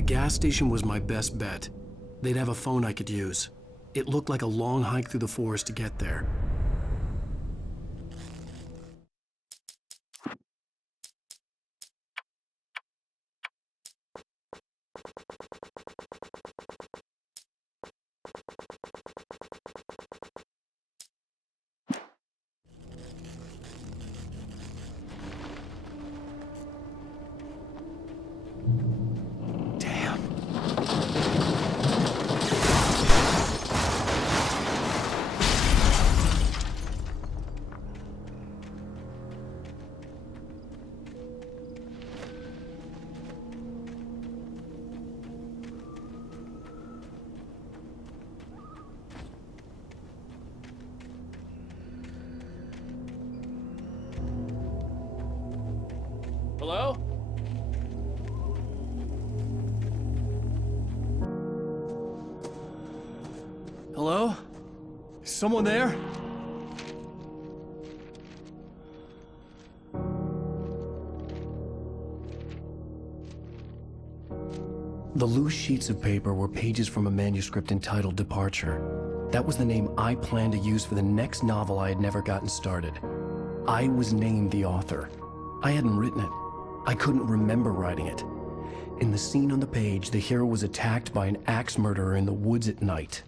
The gas station was my best bet. They'd have a phone I could use. It looked like a long hike through the forest to get there. Hello? Hello? Is someone there? The loose sheets of paper were pages from a manuscript entitled Departure. That was the name I planned to use for the next novel I had never gotten started. I was named the author. I hadn't written it. I couldn't remember writing it. In the scene on the page, the hero was attacked by an axe murderer in the woods at night.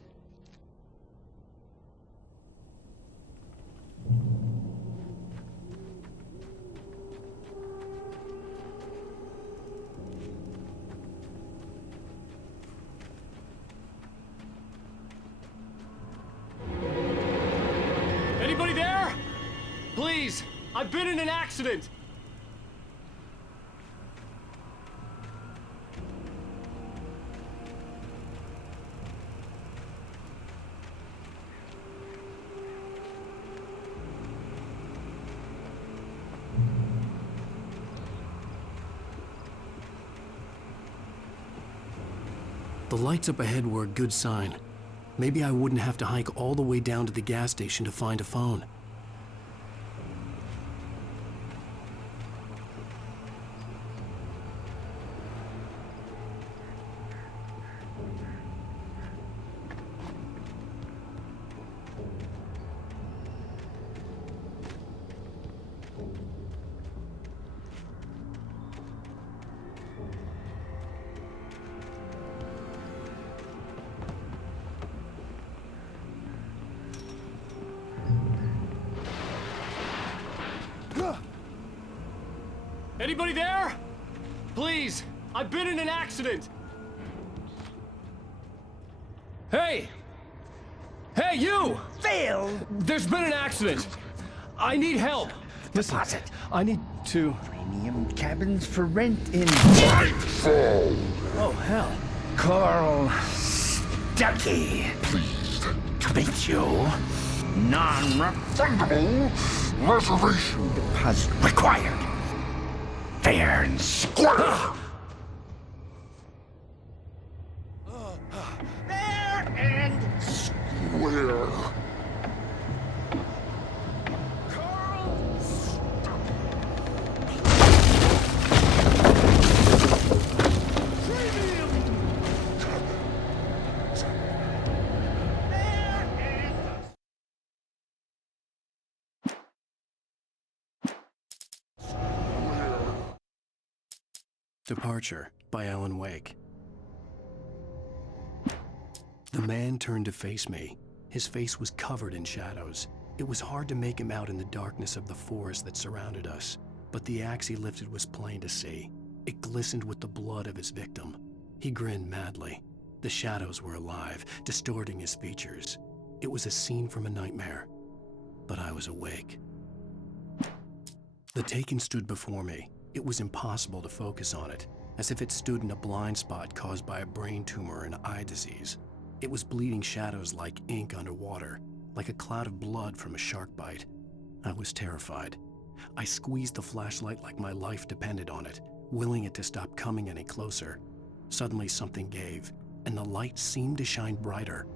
Anybody there? Please, I've been in an accident. The lights up ahead were a good sign. Maybe I wouldn't have to hike all the way down to the gas station to find a phone. Anybody there? Please, I've been in an accident. Hey! Hey, you! Phil! There's been an accident. I need help. Listen, Deposit. I need to... Premium cabins for rent in Nightfall! Oh, hell. Carl Stuckey. Please, To meet you. Non-refundable reservation deposit required. Fair and square! fair and Square. Departure by Alan Wake. The man turned to face me. His face was covered in shadows. It was hard to make him out in the darkness of the forest that surrounded us, but the axe he lifted was plain to see. It glistened with the blood of his victim. He grinned madly. The shadows were alive, distorting his features. It was a scene from a nightmare, but I was awake. The Taken stood before me. It was impossible to focus on it, as if it stood in a blind spot caused by a brain tumor and eye disease. It was bleeding shadows like ink underwater, like a cloud of blood from a shark bite. I was terrified. I squeezed the flashlight like my life depended on it, willing it to stop coming any closer. Suddenly something gave, and the light seemed to shine brighter.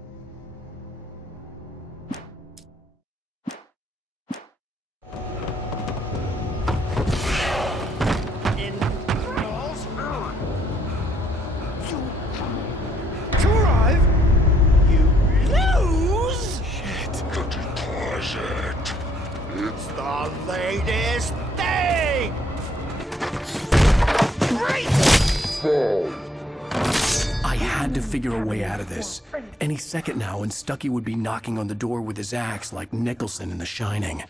had to figure a way out of this. Any second now, and Stucky would be knocking on the door with his axe like Nicholson in The Shining.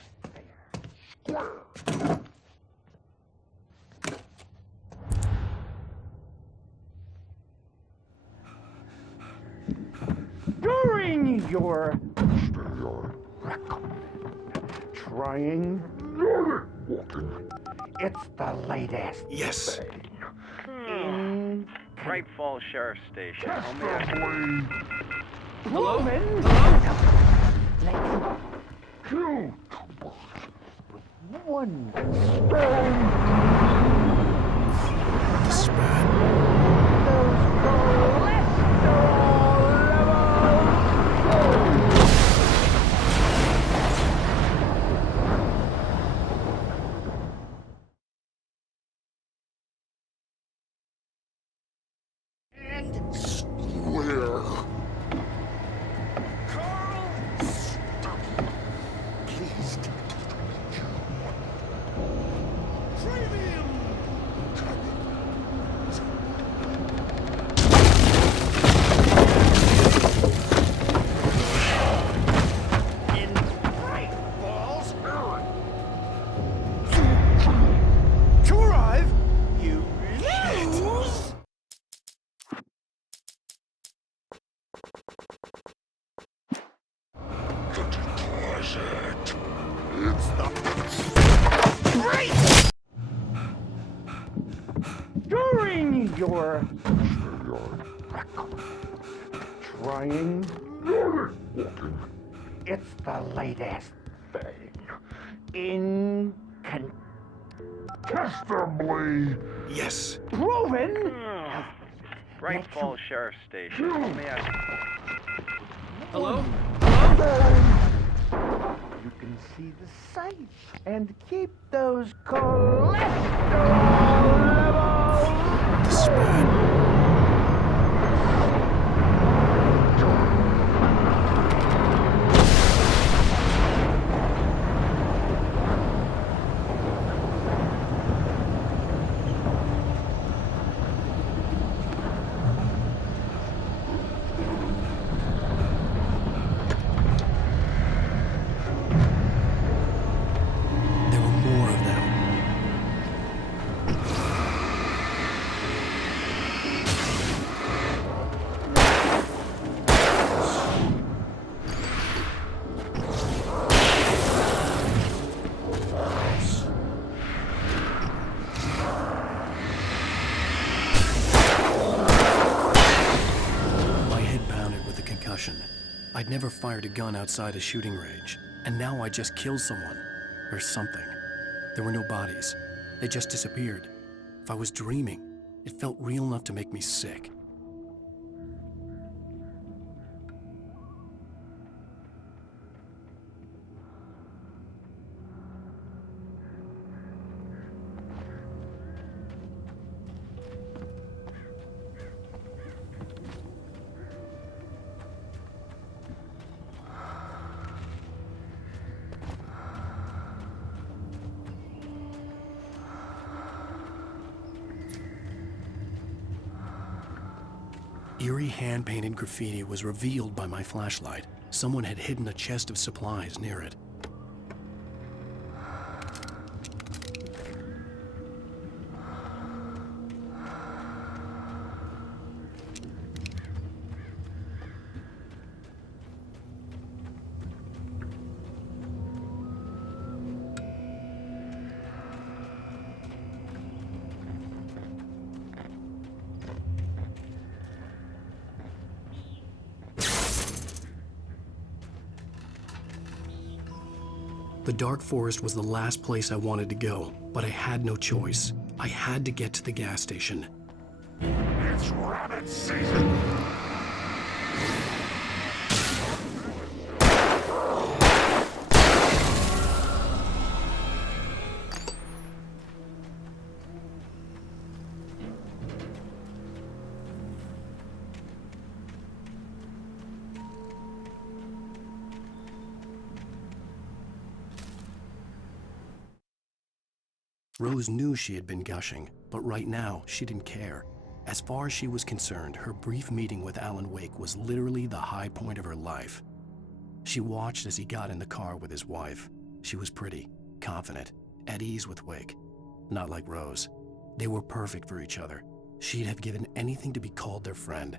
During your trying, it's the latest. Yes. Great Falls Sheriff Station. Hello? Kill one This is bad. Where? Please. In Great Falls, to arrive, you lose. It's the During your trying, it's the latest thing. Incontestably Yes. proven. Great Falls Sheriff Station. Hello? You can see the sights and keep those cholesterol levels. This is bad. There were more of them. My head pounded with the concussion. I'd never fired a gun outside a shooting range, and now I just killed someone. Or something. There were no bodies. They just disappeared. If I was dreaming, it felt real enough to make me sick. Eerie hand-painted graffiti was revealed by my flashlight. Someone had hidden a chest of supplies near it. The dark forest was the last place I wanted to go, but I had no choice. I had to get to the gas station. It's rabbit season. Rose knew she had been gushing, but right now she didn't care. As far as she was concerned, her brief meeting with Alan Wake was literally the high point of her life. She watched as he got in the car with his wife. She was pretty, confident, at ease with Wake. Not like Rose. They were perfect for each other. She'd have given anything to be called their friend.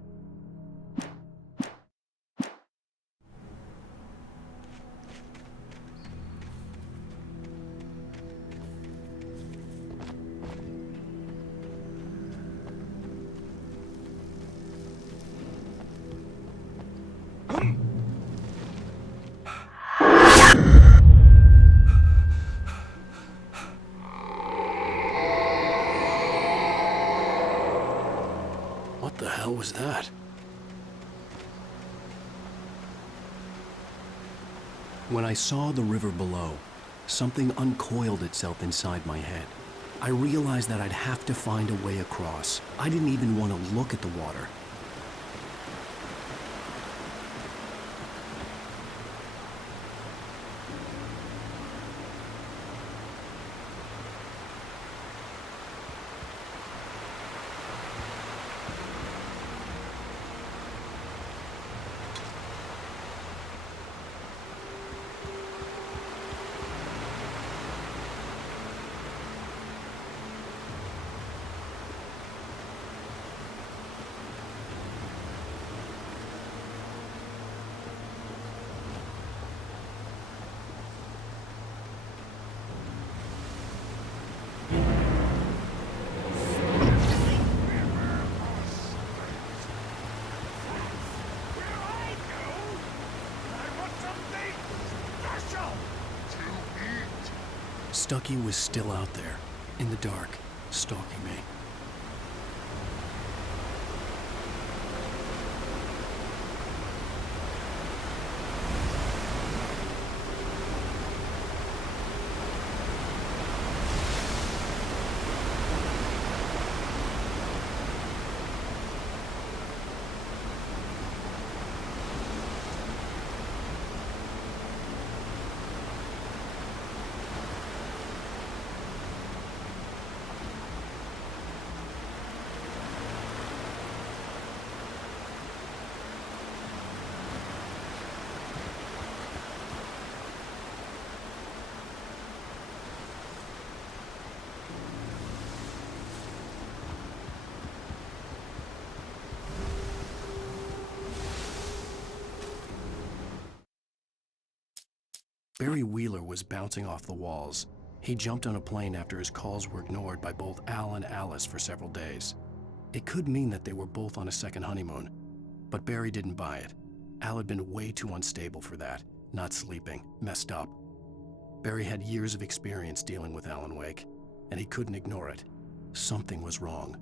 What the hell was that? When I saw the river below, something uncoiled itself inside my head. I realized that I'd have to find a way across. I didn't even want to look at the water. Stucky was still out there, in the dark, stalking me. Barry Wheeler was bouncing off the walls. He jumped on a plane after his calls were ignored by both Al and Alice for several days. It could mean that they were both on a second honeymoon, but Barry didn't buy it. Al had been way too unstable for that, not sleeping, messed up. Barry had years of experience dealing with Alan Wake, and he couldn't ignore it. Something was wrong.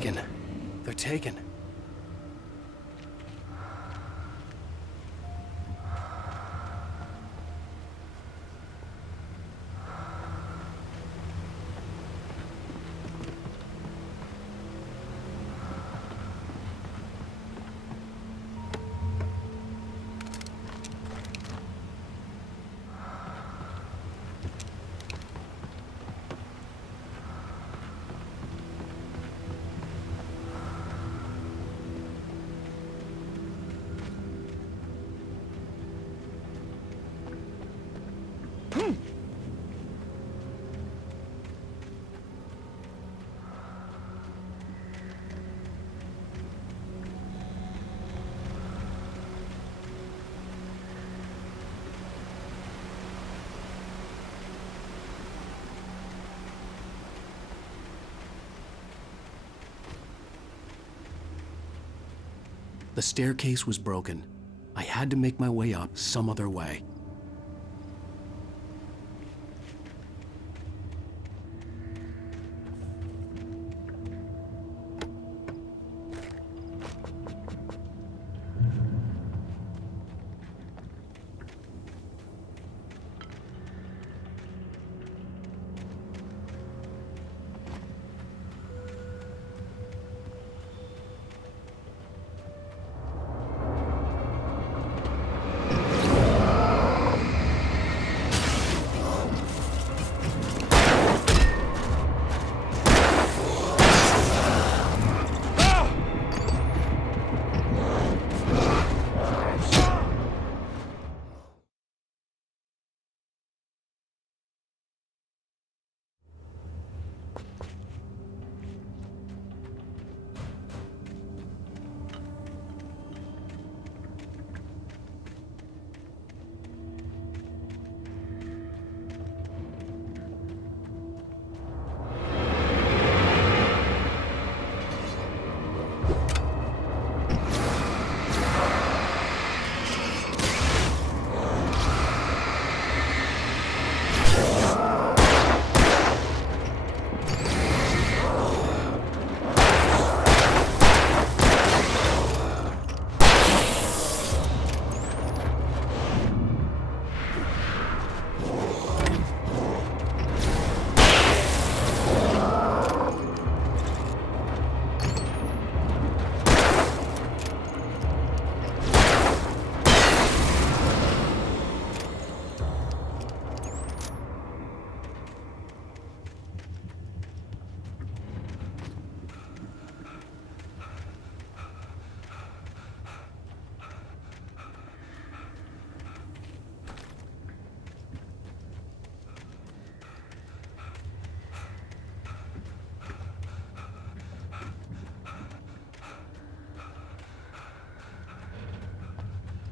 taken. They're taken. The staircase was broken. I had to make my way up some other way.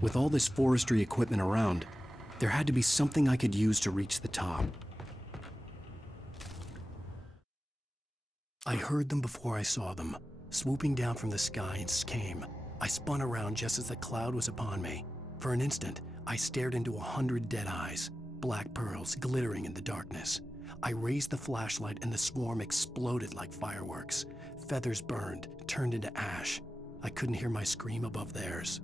With all this forestry equipment around, there had to be something I could use to reach the top. I heard them before I saw them, swooping down from the sky and came. I spun around just as the cloud was upon me. For an instant, I stared into 100 dead eyes, black pearls glittering in the darkness. I raised the flashlight and the swarm exploded like fireworks. Feathers burned, turned into ash. I couldn't hear my scream above theirs.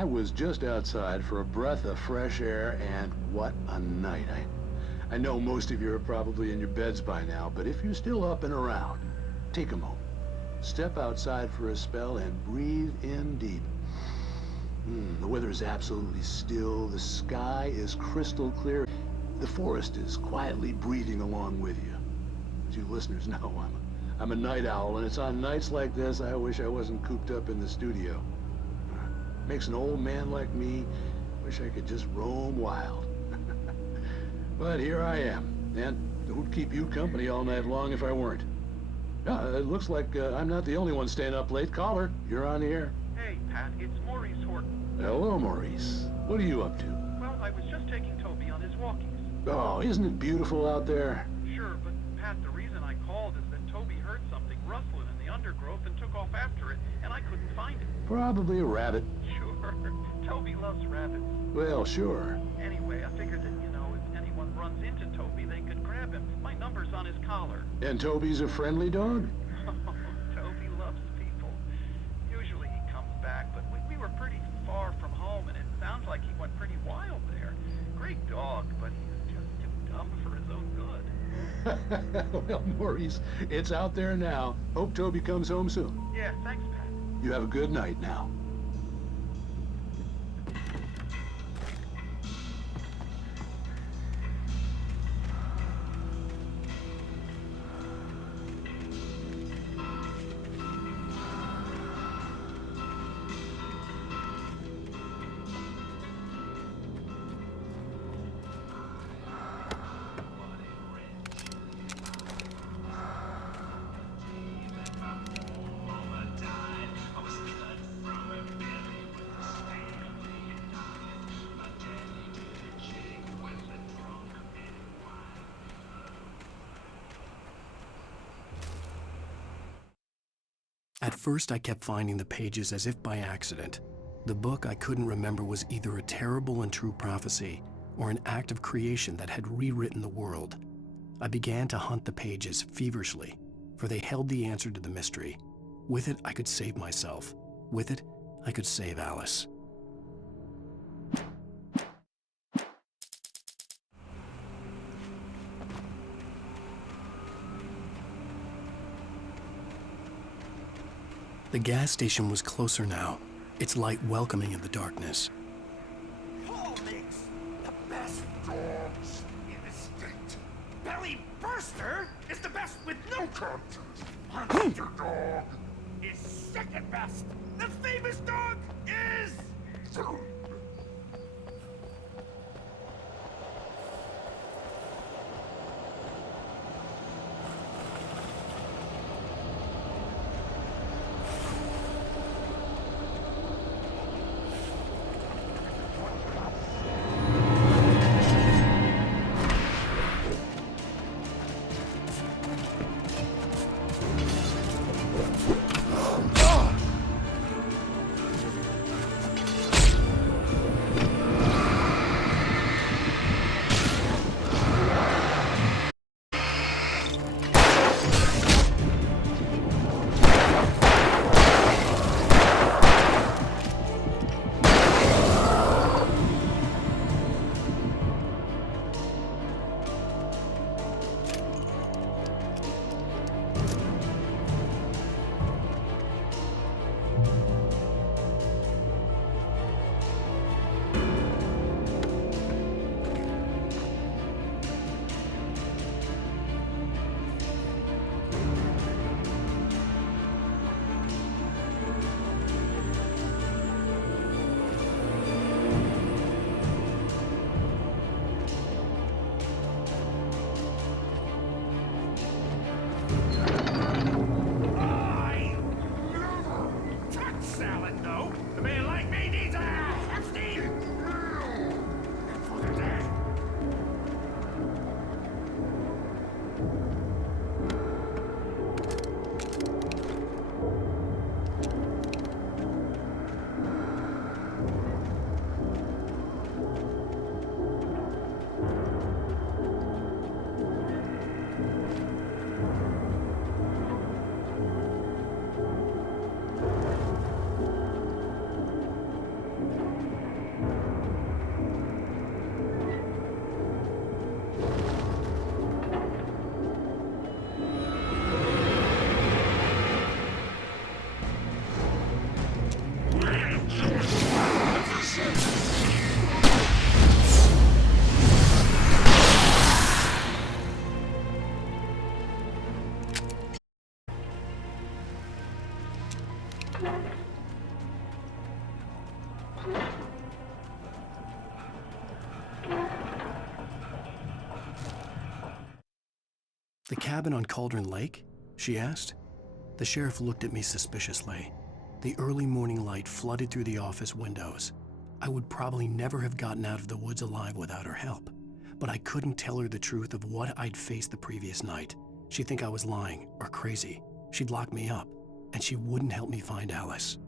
I was just outside for a breath of fresh air, and what a night. I know most of you are probably in your beds by now, but if you're still up and around, take a moment. Step outside for a spell and breathe in deep. The weather is absolutely still. The sky is crystal clear. The forest is quietly breathing along with you. As you listeners know, I'm a night owl, and it's on nights like this I wish I wasn't cooped up in the studio. Makes an old man like me wish I could just roam wild. But here I am, and who'd keep you company all night long if I weren't? It looks like I'm not the only one staying up late. Caller, you're on the air. Hey, Pat, it's Maurice Horton. Hello, Maurice. What are you up to? Well, I was just taking Toby on his walkies. Oh, isn't it beautiful out there? Sure, but Pat, the reason I called is that Toby heard something rustling in the undergrowth and took off after it, and I couldn't find it. Probably a rabbit. Sure. Toby loves rabbits. Well, sure. Anyway, I figured that, if anyone runs into Toby, they could grab him. My number's on his collar. And Toby's a friendly dog? Toby loves people. Usually he comes back, but we were pretty far from home, and it sounds like he went pretty wild there. Great dog, but he's just too dumb for his own good. Well, Maurice, it's out there now. Hope Toby comes home soon. Yeah, thanks, Pat. You have a good night now. At first, I kept finding the pages as if by accident. The book I couldn't remember was either a terrible and true prophecy or an act of creation that had rewritten the world. I began to hunt the pages feverishly, for they held the answer to the mystery. With it, I could save myself. With it, I could save Alice. The gas station was closer now, its light welcoming in the darkness. Paul makes the best dogs in the state. Belly Burster is the best with no content. Monster Dog is second best. The famous dog is third. The cabin on Cauldron Lake? She asked. The sheriff looked at me suspiciously. The early morning light flooded through the office windows. I would probably never have gotten out of the woods alive without her help, but I couldn't tell her the truth of what I'd faced the previous night. She'd think I was lying or crazy. She'd lock me up, and she wouldn't help me find Alice.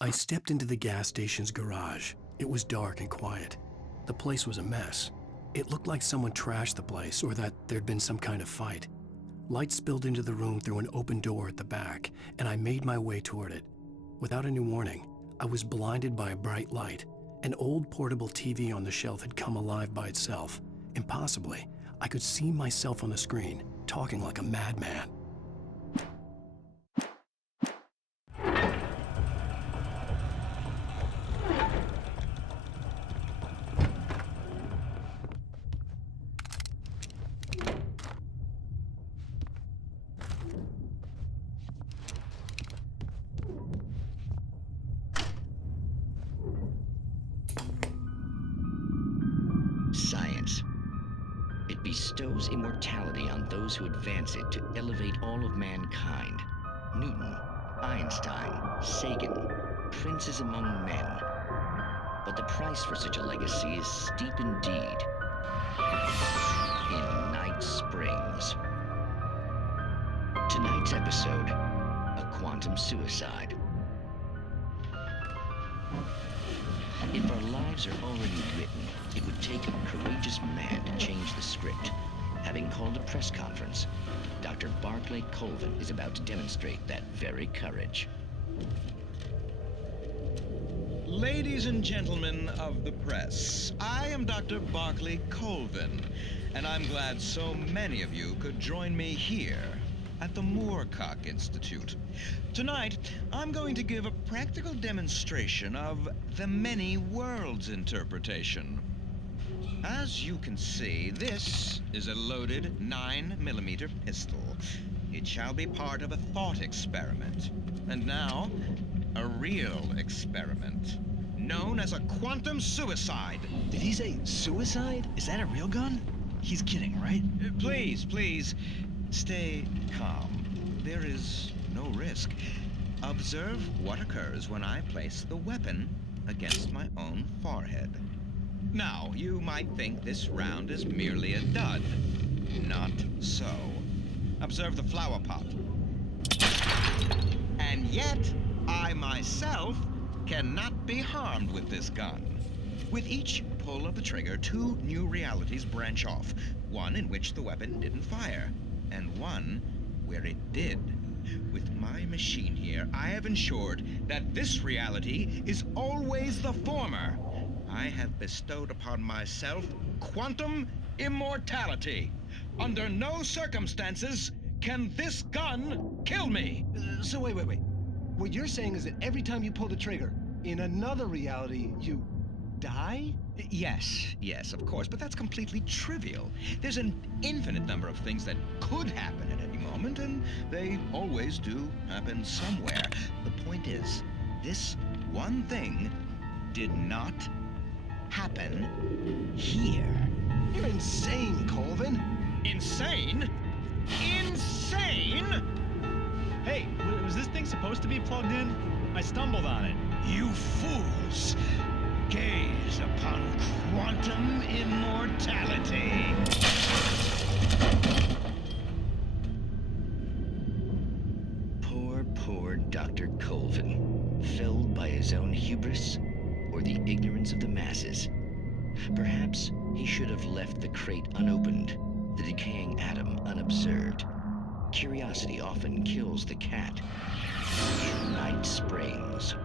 I stepped into the gas station's garage. It was dark and quiet. The place was a mess. It looked like someone trashed the place or that there'd been some kind of fight. Light spilled into the room through an open door at the back, and I made my way toward it. Without any warning, I was blinded by a bright light. An old portable TV on the shelf had come alive by itself. Impossibly, I could see myself on the screen, talking like a madman. Science. It bestows immortality on those who advance it to elevate all of mankind. Newton, Einstein, Sagan, princes among men. But the price for such a legacy is steep indeed. In Night Springs. Tonight's episode, a quantum suicide. If our lives are already written, it would take a courageous man to change the script. Having called a press conference, Dr. Barclay Colvin is about to demonstrate that very courage. Ladies and gentlemen of the press, I am Dr. Barclay Colvin, and I'm glad so many of you could join me here at the Moorcock Institute. Tonight, I'm going to give a practical demonstration of the many worlds interpretation. As you can see, this is a loaded 9mm pistol. It shall be part of a thought experiment. And now, a real experiment, known as a quantum suicide. Did he say suicide? Is that a real gun? He's kidding, right? Please, stay calm. There is no risk. Observe what occurs when I place the weapon against my own forehead. Now, you might think this round is merely a dud. Not so. Observe the flower pot. And yet, I myself cannot be harmed with this gun. With each pull of the trigger, two new realities branch off. One in which the weapon didn't fire, and one where it did. With my machine here, I have ensured that this reality is always the former. I have bestowed upon myself quantum immortality. Under no circumstances can this gun kill me. So wait. What you're saying is that every time you pull the trigger, in another reality, you die? Yes, of course, but that's completely trivial. There's an infinite number of things that could happen at any moment, and they always do happen somewhere. The point is, this one thing did not happen here. You're insane, Colvin. Insane? Insane? Hey, was this thing supposed to be plugged in? I stumbled on it. You fools! Gaze upon quantum immortality. Poor Dr. Colvin, felled by his own hubris or the ignorance of the masses. Perhaps he should have left the crate unopened, the decaying atom unobserved. Curiosity often kills the cat. Night Springs.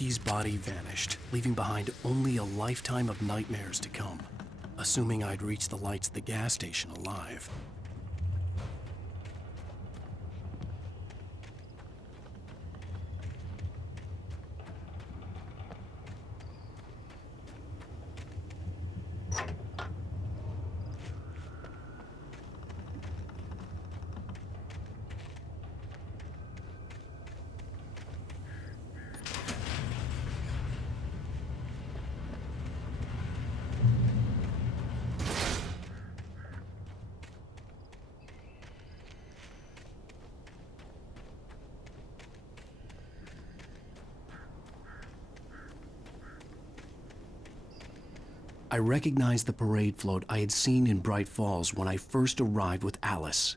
Stucky's body vanished, leaving behind only a lifetime of nightmares to come, assuming I'd reached the lights at the gas station alive. I recognized the parade float I had seen in Bright Falls when I first arrived with Alice.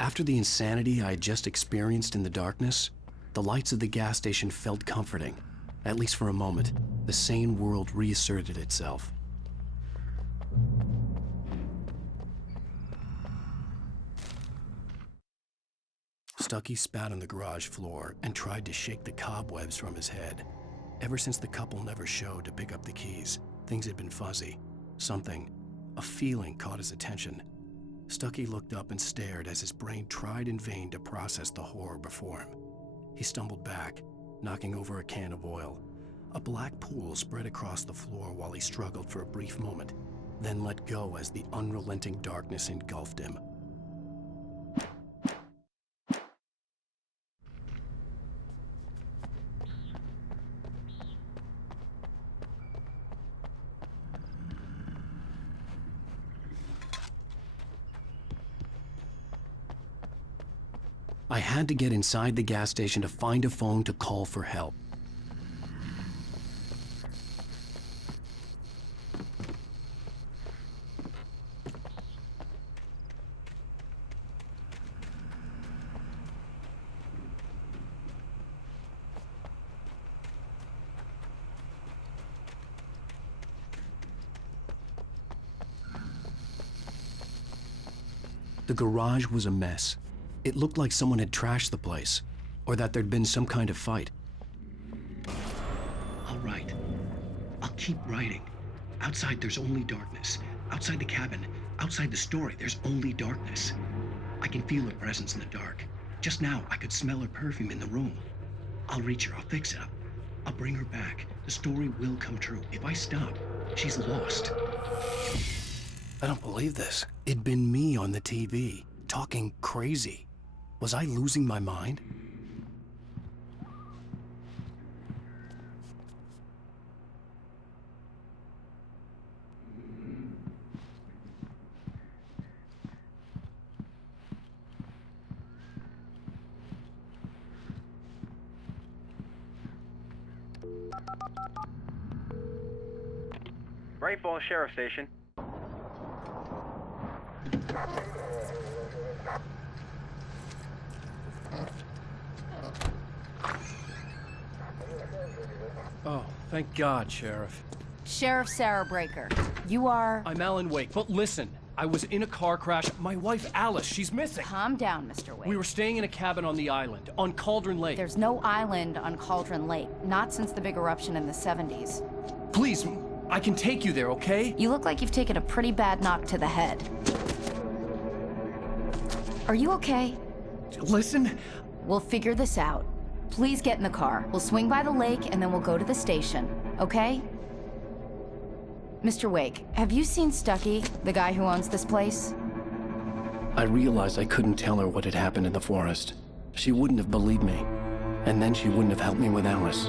After the insanity I had just experienced in the darkness, the lights of the gas station felt comforting. At least for a moment, the sane world reasserted itself. Stucky spat on the garage floor and tried to shake the cobwebs from his head. Ever since the couple never showed to pick up the keys, things had been fuzzy. Something, a feeling, caught his attention. Stucky looked up and stared as his brain tried in vain to process the horror before him. He stumbled back, knocking over a can of oil. A black pool spread across the floor while he struggled for a brief moment, then let go as the unrelenting darkness engulfed him. I had to get inside the gas station to find a phone to call for help. The garage was a mess. It looked like someone had trashed the place, or that there'd been some kind of fight. I'll write. I'll keep writing. Outside, there's only darkness. Outside the cabin, outside the story, there's only darkness. I can feel her presence in the dark. Just now, I could smell her perfume in the room. I'll reach her. I'll fix it up. I'll bring her back. The story will come true. If I stop, she's lost. I don't believe this. It'd been me on the TV, talking crazy. Was I losing my mind? Bright Falls Sheriff Station. Oh, thank God, Sheriff. Sheriff Sarah Breaker. You are... I'm Alan Wake, but listen, I was in a car crash. My wife, Alice, she's missing. Calm down, Mr. Wake. We were staying in a cabin on the island, on Cauldron Lake. There's no island on Cauldron Lake, not since the big eruption in the 70s. Please, I can take you there, okay? You look like you've taken a pretty bad knock to the head. Are you okay? Listen. We'll figure this out. Please get in the car. We'll swing by the lake and then we'll go to the station, okay? Mr. Wake, have you seen Stucky, the guy who owns this place? I realized I couldn't tell her what had happened in the forest. She wouldn't have believed me. And then she wouldn't have helped me with Alice.